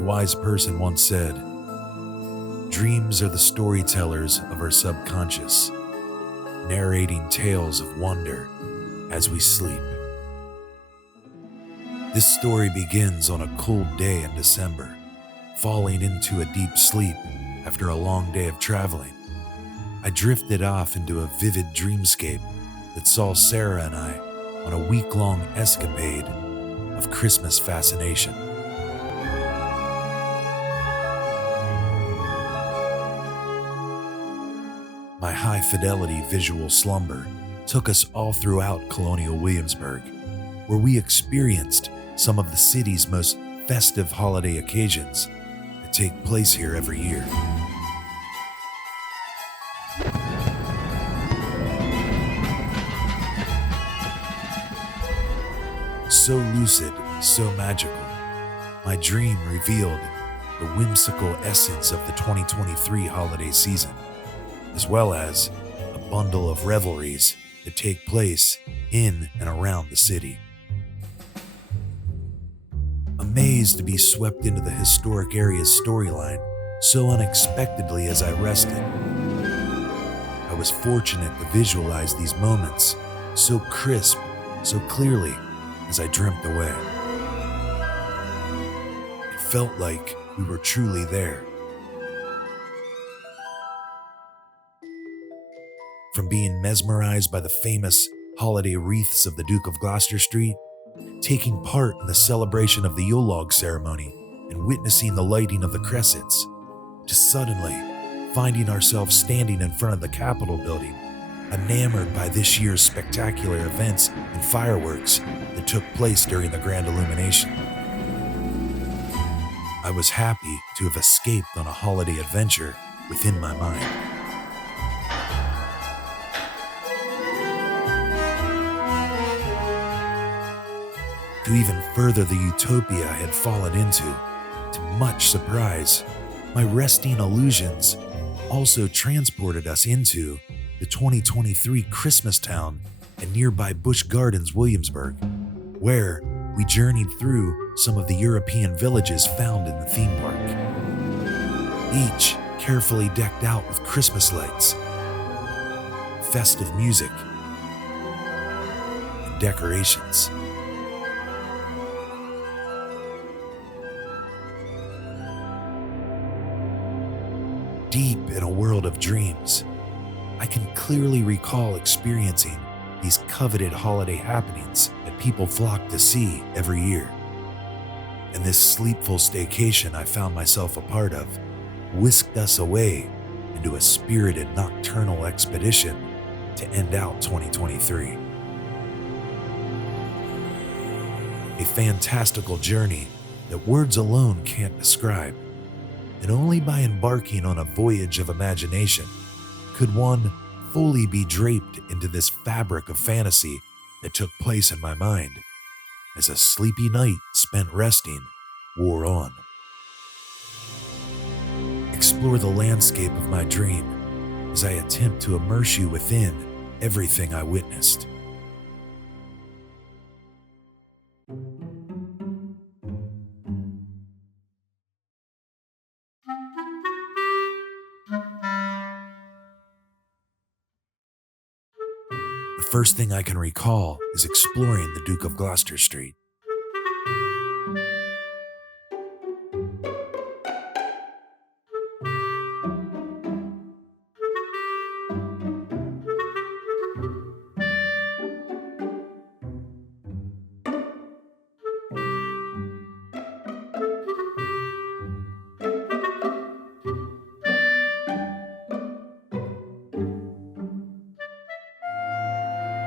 A wise person once said, "Dreams are the storytellers of our subconscious, narrating tales of wonder as we sleep." This story begins on a cold day in December, falling into a deep sleep after a long day of traveling. I drifted off into a vivid dreamscape that saw Sarah and I on a week-long escapade of Christmas fascination. My high-fidelity visual slumber took us all throughout Colonial Williamsburg, where we experienced some of the city's most festive holiday occasions that take place here every year. So lucid, so magical, my dream revealed the whimsical essence of the 2023 holiday season, as well as a bundle of revelries that take place in and around the city. Amazed to be swept into the historic area's storyline so unexpectedly as I rested, I was fortunate to visualize these moments so crisp, so clearly as I dreamt away. It felt like we were truly there. From being mesmerized by the famous holiday wreaths of the Duke of Gloucester Street, taking part in the celebration of the Yule Log Ceremony and witnessing the lighting of the cressets, to suddenly finding ourselves standing in front of the Capitol building, enamored by this year's spectacular events and fireworks that took place during the Grand Illumination. I was happy to have escaped on a holiday adventure within my mind. To even further the utopia I had fallen into, to much surprise, my resting illusions also transported us into the 2023 Christmas Town and nearby Busch Gardens Williamsburg, where we journeyed through some of the European villages found in the theme park, each carefully decked out with Christmas lights, festive music, and decorations. Deep in a world of dreams, I can clearly recall experiencing these coveted holiday happenings that people flock to see every year. And this sleepful staycation I found myself a part of whisked us away into a spirited nocturnal expedition to end out 2023. A fantastical journey that words alone can't describe. And only by embarking on a voyage of imagination could one fully be draped into this fabric of fantasy that took place in my mind as a sleepy night spent resting wore on. Explore the landscape of my dream as I attempt to immerse you within everything I witnessed. The first thing I can recall is exploring the Duke of Gloucester Street.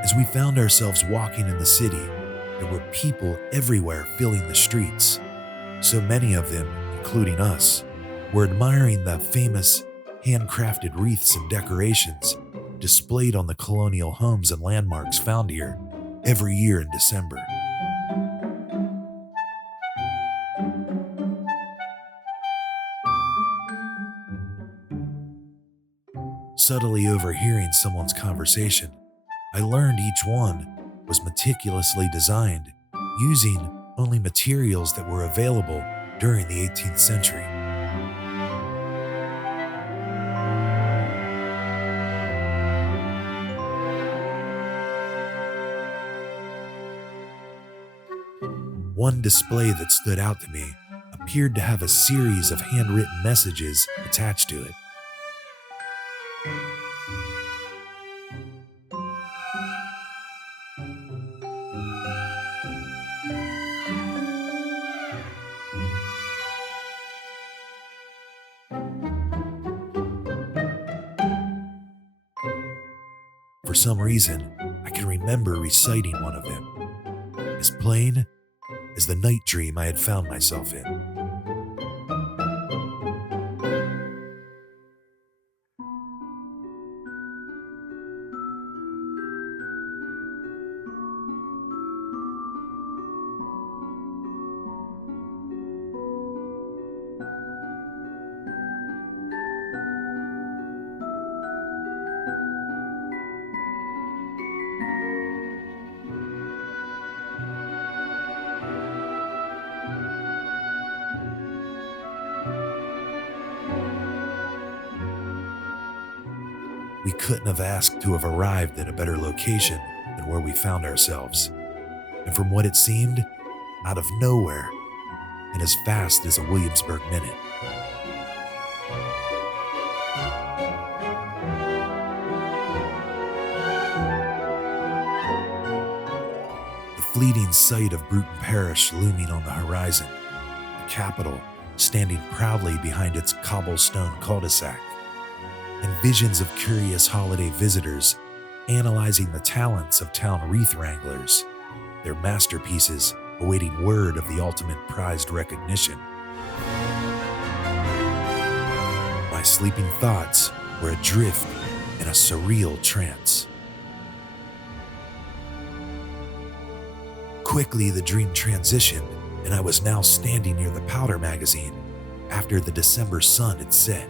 As we found ourselves walking in the city, there were people everywhere filling the streets. So many of them, including us, were admiring the famous handcrafted wreaths and decorations displayed on the colonial homes and landmarks found here every year in December. Subtly overhearing someone's conversation, I learned each one was meticulously designed using only materials that were available during the 18th century. One display that stood out to me appeared to have a series of handwritten messages attached to it. For some reason, I can remember reciting one of them, as plain as the night dream I had found myself in. We couldn't have asked to have arrived at a better location than where we found ourselves, and from what it seemed, out of nowhere, and as fast as a Williamsburg minute. The fleeting sight of Bruton Parish looming on the horizon, the capital standing proudly behind its cobblestone cul-de-sac, and visions of curious holiday visitors analyzing the talents of town wreath wranglers, their masterpieces awaiting word of the ultimate prized recognition. My sleeping thoughts were adrift in a surreal trance. Quickly, the dream transitioned, and I was now standing near the powder magazine after the December sun had set.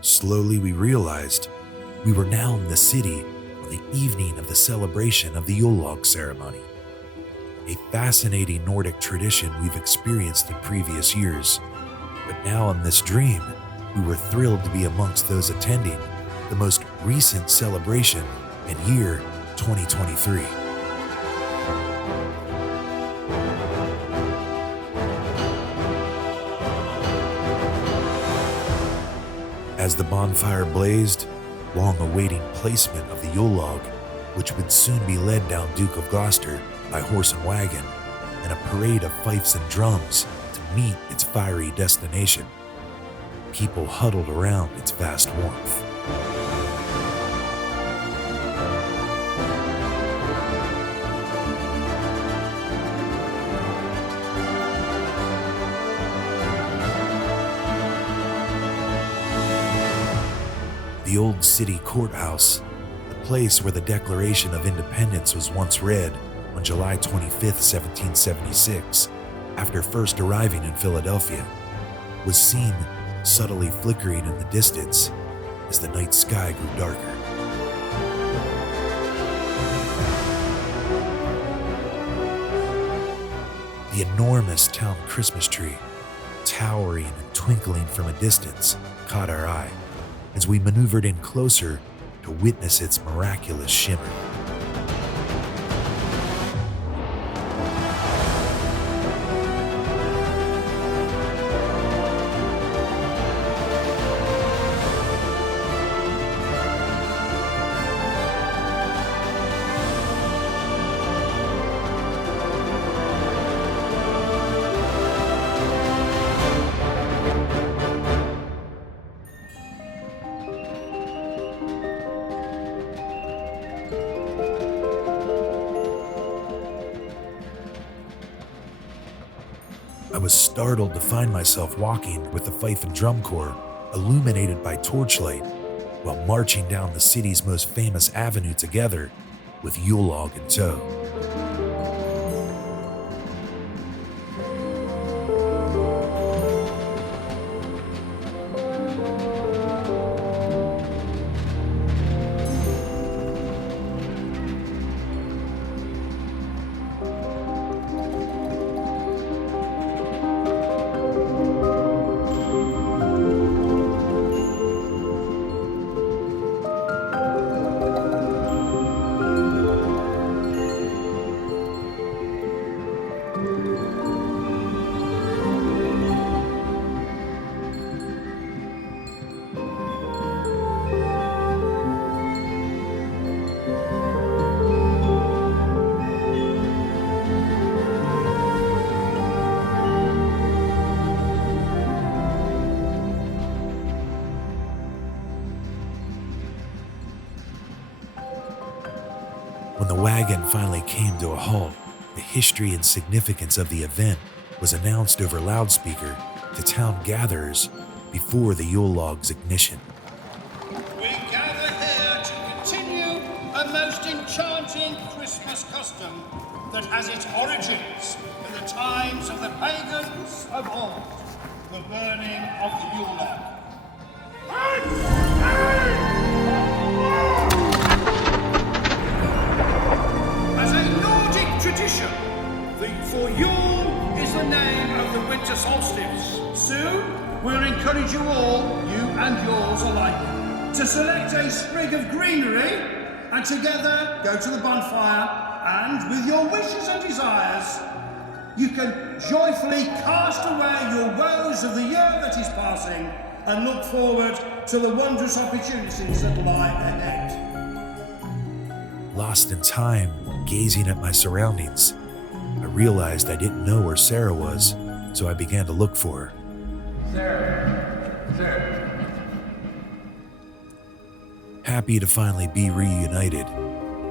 Slowly, we realized we were now in the city on the evening of the celebration of the Yule Log Ceremony, a fascinating Nordic tradition we've experienced in previous years. But now in this dream, we were thrilled to be amongst those attending the most recent celebration in year 2023. As the bonfire blazed, long awaiting placement of the Yule log, which would soon be led down Duke of Gloucester by horse and wagon, and a parade of fifes and drums to meet its fiery destination, people huddled around its vast warmth. The old city courthouse, the place where the Declaration of Independence was once read on July 25, 1776, after first arriving in Philadelphia, was seen subtly flickering in the distance as the night sky grew darker. The enormous town Christmas tree, towering and twinkling from a distance, caught our eye as we maneuvered in closer to witness its miraculous shimmer. I was startled to find myself walking with the fife and drum corps illuminated by torchlight while marching down the city's most famous avenue together with Yule log in tow. When the wagon finally came to a halt, the history and significance of the event was announced over loudspeaker to town gatherers before the Yule Log's ignition. We gather here to continue a most enchanting Christmas custom that has its origins in the times of the pagans of old, the burning of the Yule Log. As a Nordic tradition, for Yule is the name of the winter solstice. Soon, we'll encourage you all, you and yours alike, to select a sprig of greenery and together go to the bonfire, and with your wishes and desires, you can joyfully cast away your woes of the year that is passing and look forward to the wondrous opportunities that lie ahead. Lost in time, gazing at my surroundings, I realized I didn't know where Sarah was, so I began to look for her. Sarah. Happy to finally be reunited,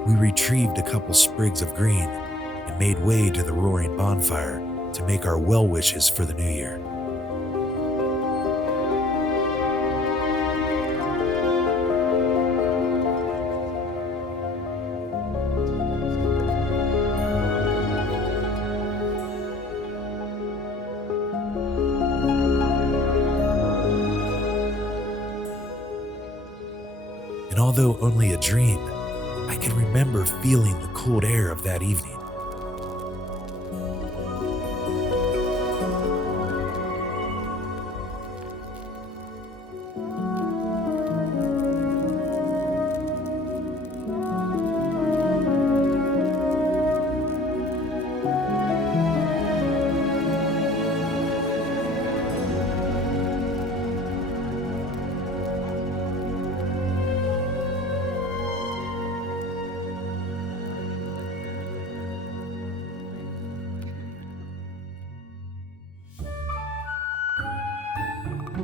we retrieved a couple sprigs of green and made way to the roaring bonfire to make our well wishes for the new year. And although only a dream, I can remember feeling the cold air of that evening.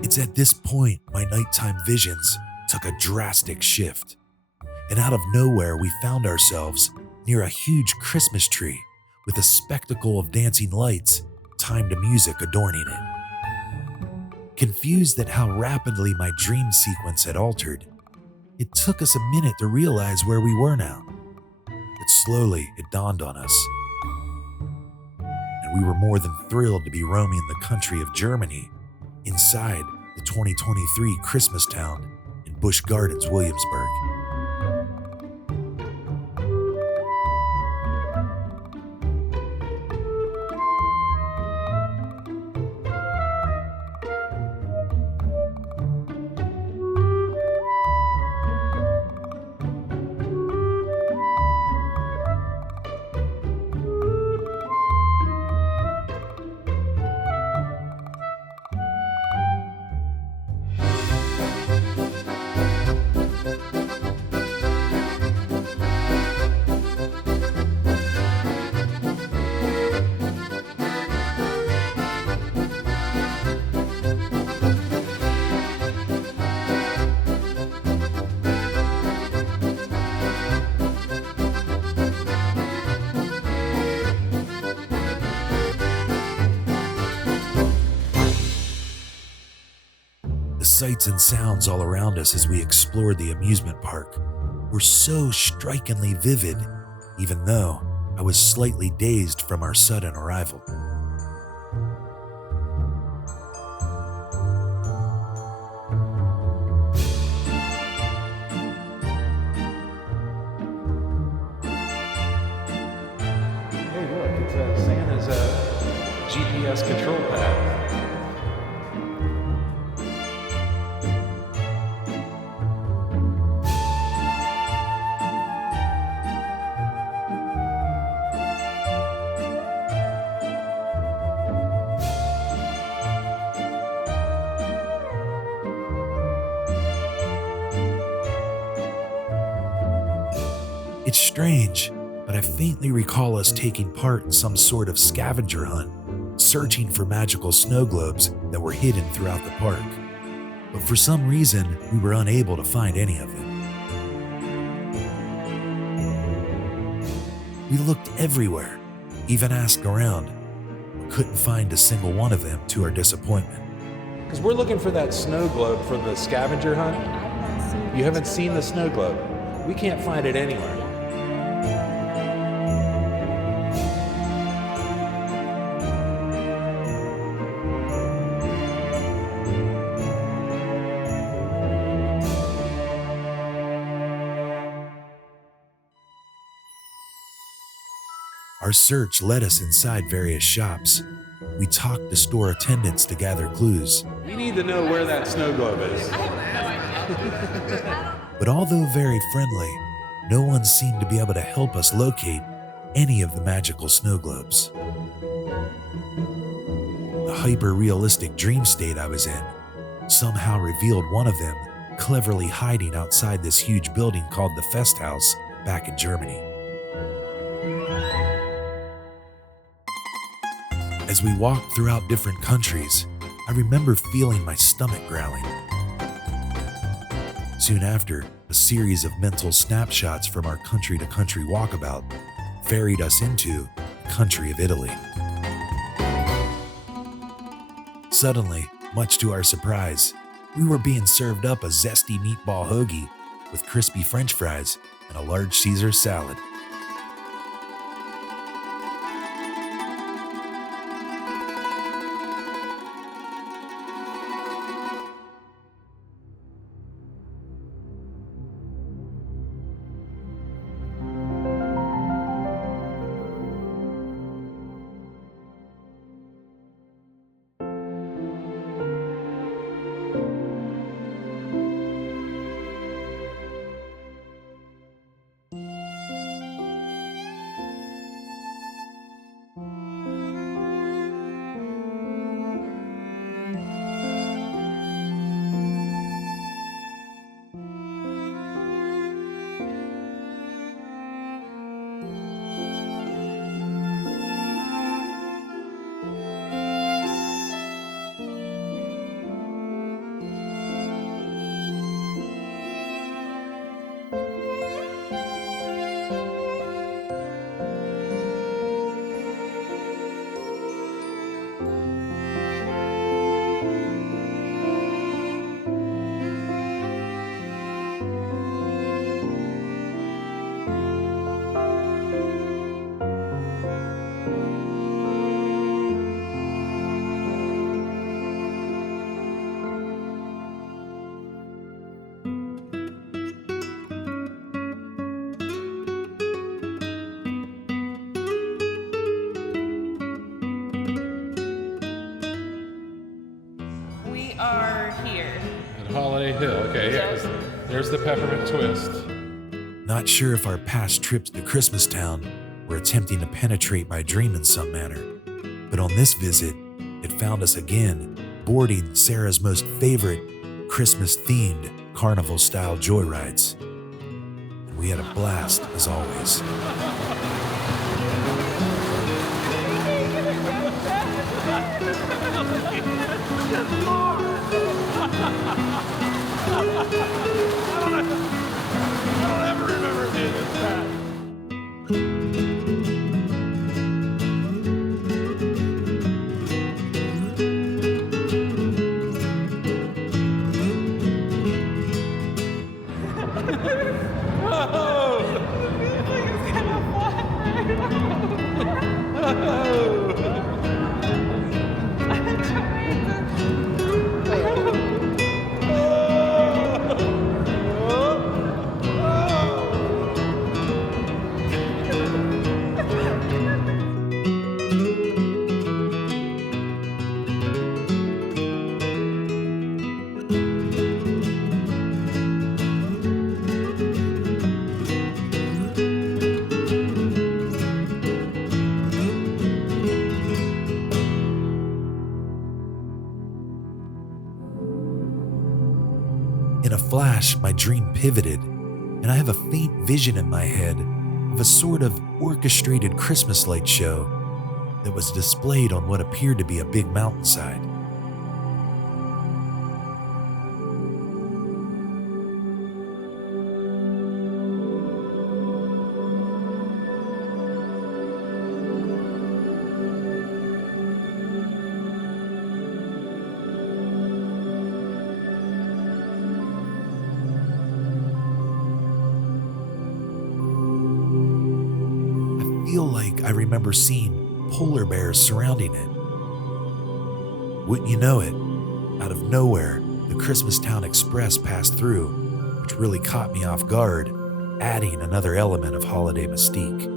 It's at this point my nighttime visions took a drastic shift, and out of nowhere we found ourselves near a huge Christmas tree with a spectacle of dancing lights timed to music adorning it. Confused at how rapidly my dream sequence had altered, it took us a minute to realize where we were now. But slowly it dawned on us, and we were more than thrilled to be roaming the country of Germany inside the 2023 Christmas Town in Busch Gardens, Williamsburg. The sights and sounds all around us as we explored the amusement park were so strikingly vivid, even though I was slightly dazed from our sudden arrival. Hey, look, it's Santa's GPS control pad. It's strange, but I faintly recall us taking part in some sort of scavenger hunt, searching for magical snow globes that were hidden throughout the park. But for some reason, we were unable to find any of them. We looked everywhere, even asked around. We couldn't find a single one of them, to our disappointment. Because we're looking for that snow globe from the scavenger hunt. You haven't seen the snow globe. We can't find it anywhere. Our search led us inside various shops. We talked to store attendants to gather clues. We need to know where that snow globe is. But although very friendly, no one seemed to be able to help us locate any of the magical snow globes. The hyper-realistic dream state I was in somehow revealed one of them cleverly hiding outside this huge building called the Festhaus back in Germany. As we walked throughout different countries, I remember feeling my stomach growling. Soon after, a series of mental snapshots from our country-to-country walkabout ferried us into the country of Italy. Suddenly, much to our surprise, we were being served up a zesty meatball hoagie with crispy French fries and a large Caesar salad. Holiday Hill, okay, yeah, 'cause there's the peppermint twist. Not sure if our past trips to Christmas Town were attempting to penetrate my dream in some manner, but on this visit, it found us again boarding Sarah's most favorite Christmas-themed carnival-style joyrides. And we had a blast, as always. I don't ever remember being this bad. In a flash, my dream pivoted, and I have a faint vision in my head of a sort of orchestrated Christmas light show that was displayed on what appeared to be a big mountainside. feel like I remember seeing polar bears surrounding it. Wouldn't you know it, out of nowhere, the Christmas Town Express passed through, which really caught me off guard, adding another element of holiday mystique.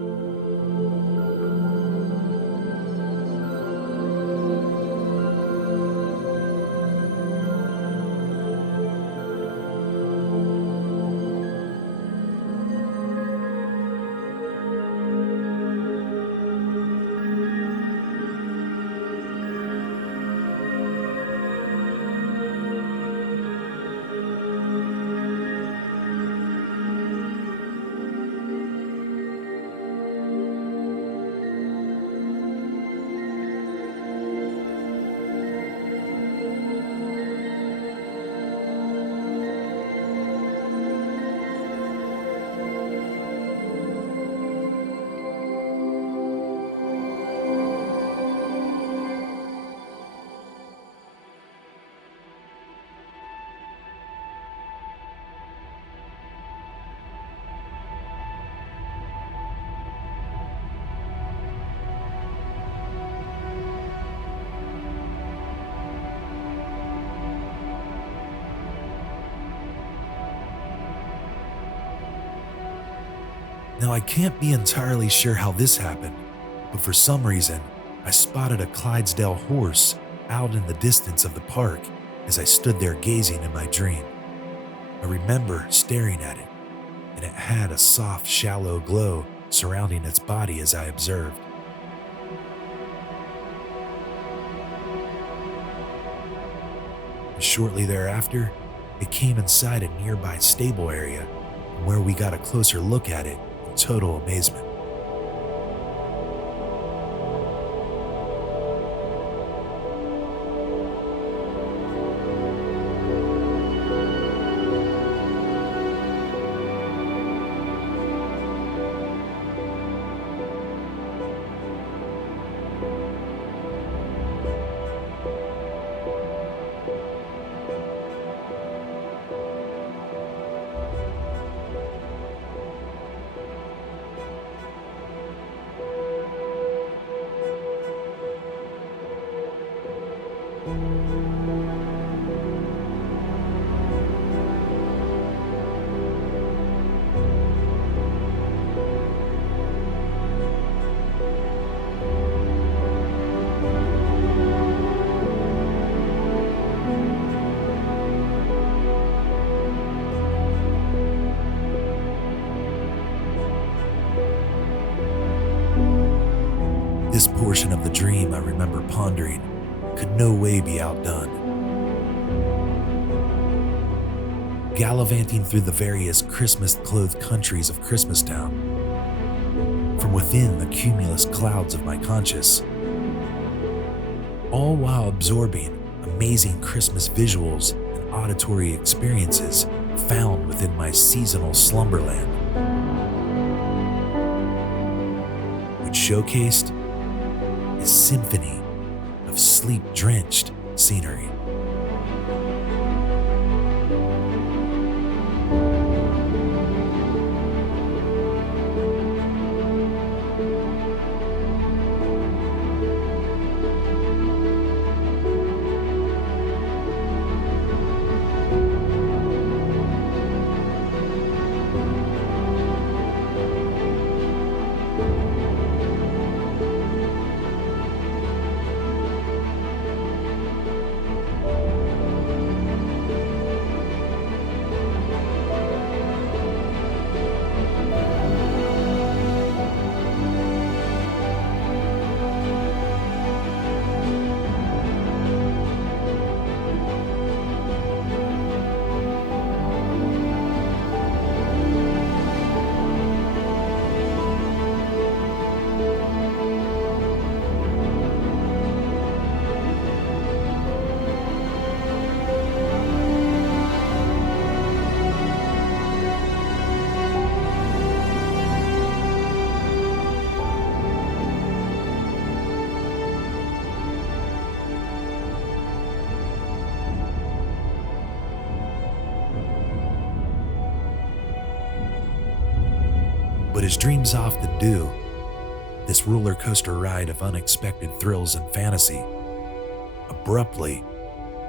Now, I can't be entirely sure how this happened, but for some reason, I spotted a Clydesdale horse out in the distance of the park as I stood there gazing in my dream. I remember staring at it, and it had a soft, shallow glow surrounding its body as I observed. And shortly thereafter, it came inside a nearby stable area, where we got a closer look at it in total amazement. This portion of the dream I remember pondering could no way be outdone. Gallivanting through the various Christmas-clothed countries of Christmas Town, from within the cumulus clouds of my conscious, all while absorbing amazing Christmas visuals and auditory experiences found within my seasonal slumberland, which showcased a symphony of sleep-drenched scenery. But as dreams often do, this roller coaster ride of unexpected thrills and fantasy abruptly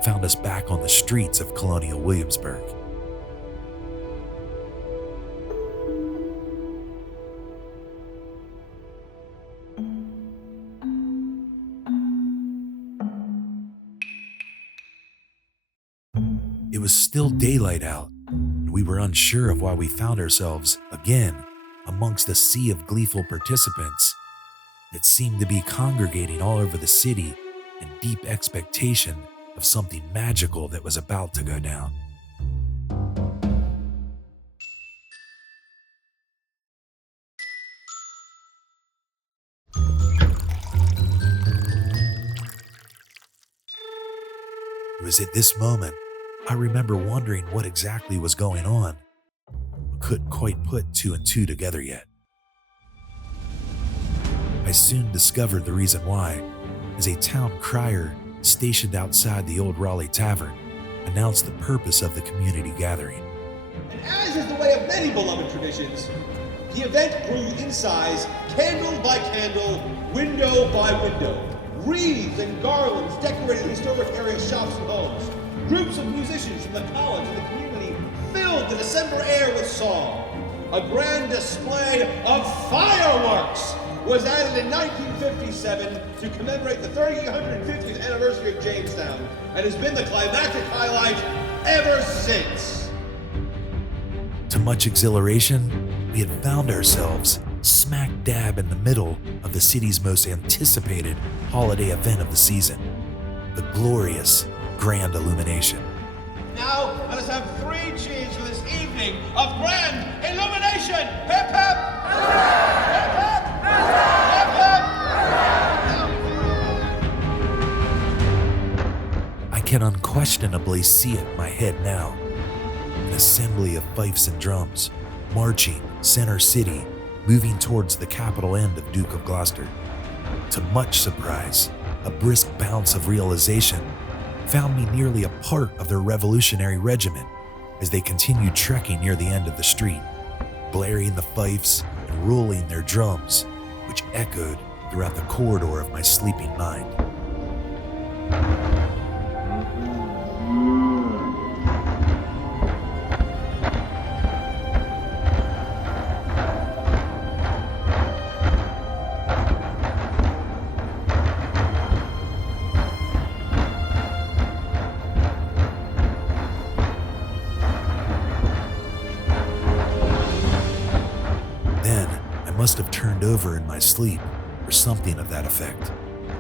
found us back on the streets of Colonial Williamsburg. It was still daylight out, and we were unsure of why we found ourselves again amongst a sea of gleeful participants that seemed to be congregating all over the city in deep expectation of something magical that was about to go down. It was at this moment I remember wondering what exactly was going on, but couldn't quite put two and two together yet. I soon discovered the reason why, as a town crier stationed outside the old Raleigh Tavern announced the purpose of the community gathering. And as is the way of many beloved traditions, the event grew in size, candle by candle, window by window. Wreaths and garlands decorated historic area shops and homes. Groups of musicians from the college and the community filled the December air with song. A grand display of fireworks was added in 1957 to commemorate the 350th anniversary of Jamestown and has been the climactic highlight ever since. To much exhilaration, we had found ourselves smack dab in the middle of the city's most anticipated holiday event of the season, the glorious Grand Illumination. Now, let us have 3 cheers for this evening of Grand Illumination! Hip hip! Hip hip! Hip hip! I can unquestionably see it in my head now. An assembly of fifes and drums, marching center city, moving towards the capital end of Duke of Gloucester. To much surprise, a brisk bounce of realization found me nearly a part of their revolutionary regiment as they continued trekking near the end of the street, blaring the fifes and rolling their drums, which echoed throughout the corridor of my sleeping mind. Must have turned over in my sleep or something of that effect,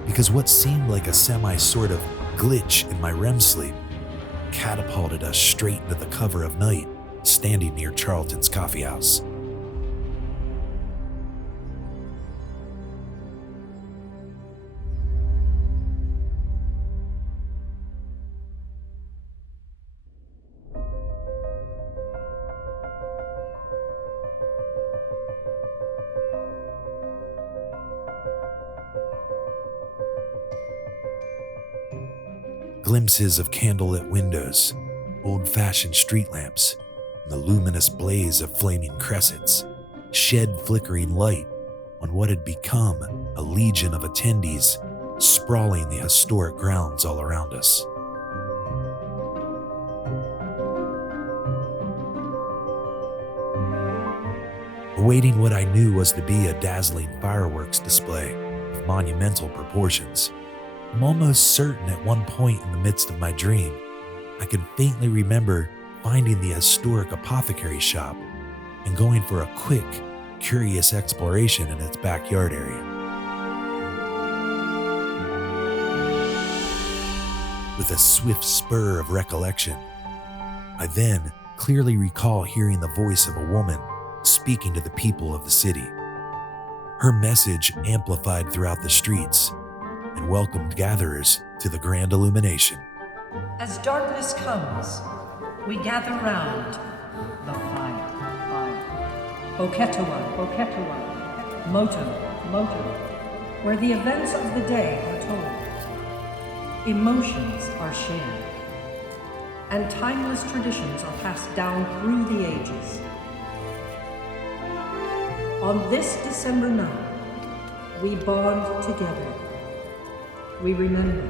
because what seemed like a sort of glitch in my REM sleep catapulted us straight into the cover of night, standing near Charlton's Coffee House. Glimpses of candlelit windows, old-fashioned street lamps, and the luminous blaze of flaming cressets shed flickering light on what had become a legion of attendees sprawling the historic grounds all around us. Awaiting what I knew was to be a dazzling fireworks display of monumental proportions, I'm almost certain at one point in the midst of my dream, I could faintly remember finding the historic apothecary shop and going for a quick, curious exploration in its backyard area. With a swift spur of recollection, I then clearly recall hearing the voice of a woman speaking to the people of the city. Her message amplified throughout the streets and welcomed gatherers to the Grand Illumination. As darkness comes, we gather round the fire. Boketua, Moto, where the events of the day are told. Emotions are shared, and timeless traditions are passed down through the ages. On this December night, we bond together. We remember.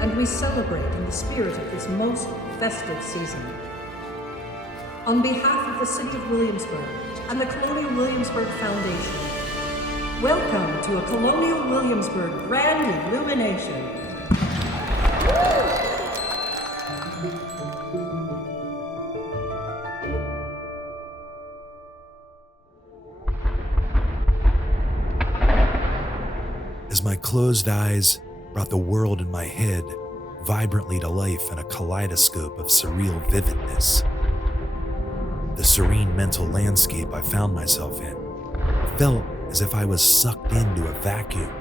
And we celebrate in the spirit of this most festive season. On behalf of the City of Williamsburg and the Colonial Williamsburg Foundation, welcome to a Colonial Williamsburg Grand Illumination. As my closed eyes brought the world in my head vibrantly to life in a kaleidoscope of surreal vividness, the serene mental landscape I found myself in felt as if I was sucked into a vacuum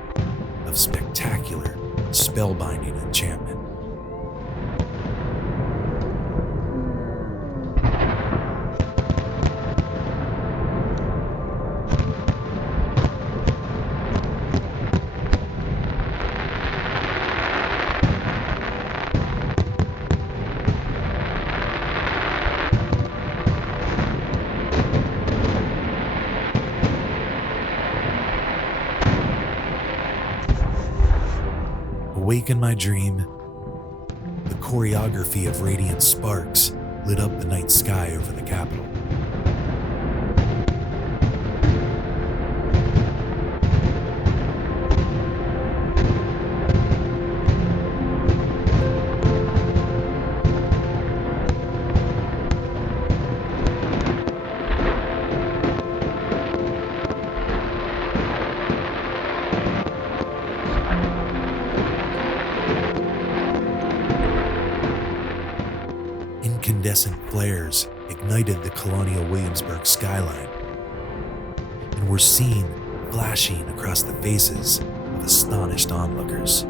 of spectacular, spellbinding enchantment. Awake in my dream, the choreography of radiant sparks lit up the night sky over the Capitol. Incandescent flares ignited the Colonial Williamsburg skyline and were seen flashing across the faces of astonished onlookers.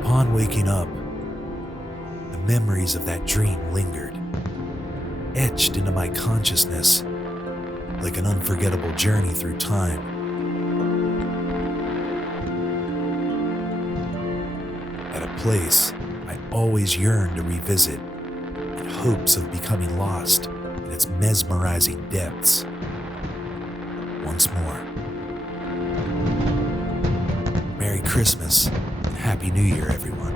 Upon waking up, the memories of that dream lingered, etched into my consciousness like an unforgettable journey through time. At a place I always yearned to revisit in hopes of becoming lost in its mesmerizing depths once more. Merry Christmas and Happy New Year, everyone.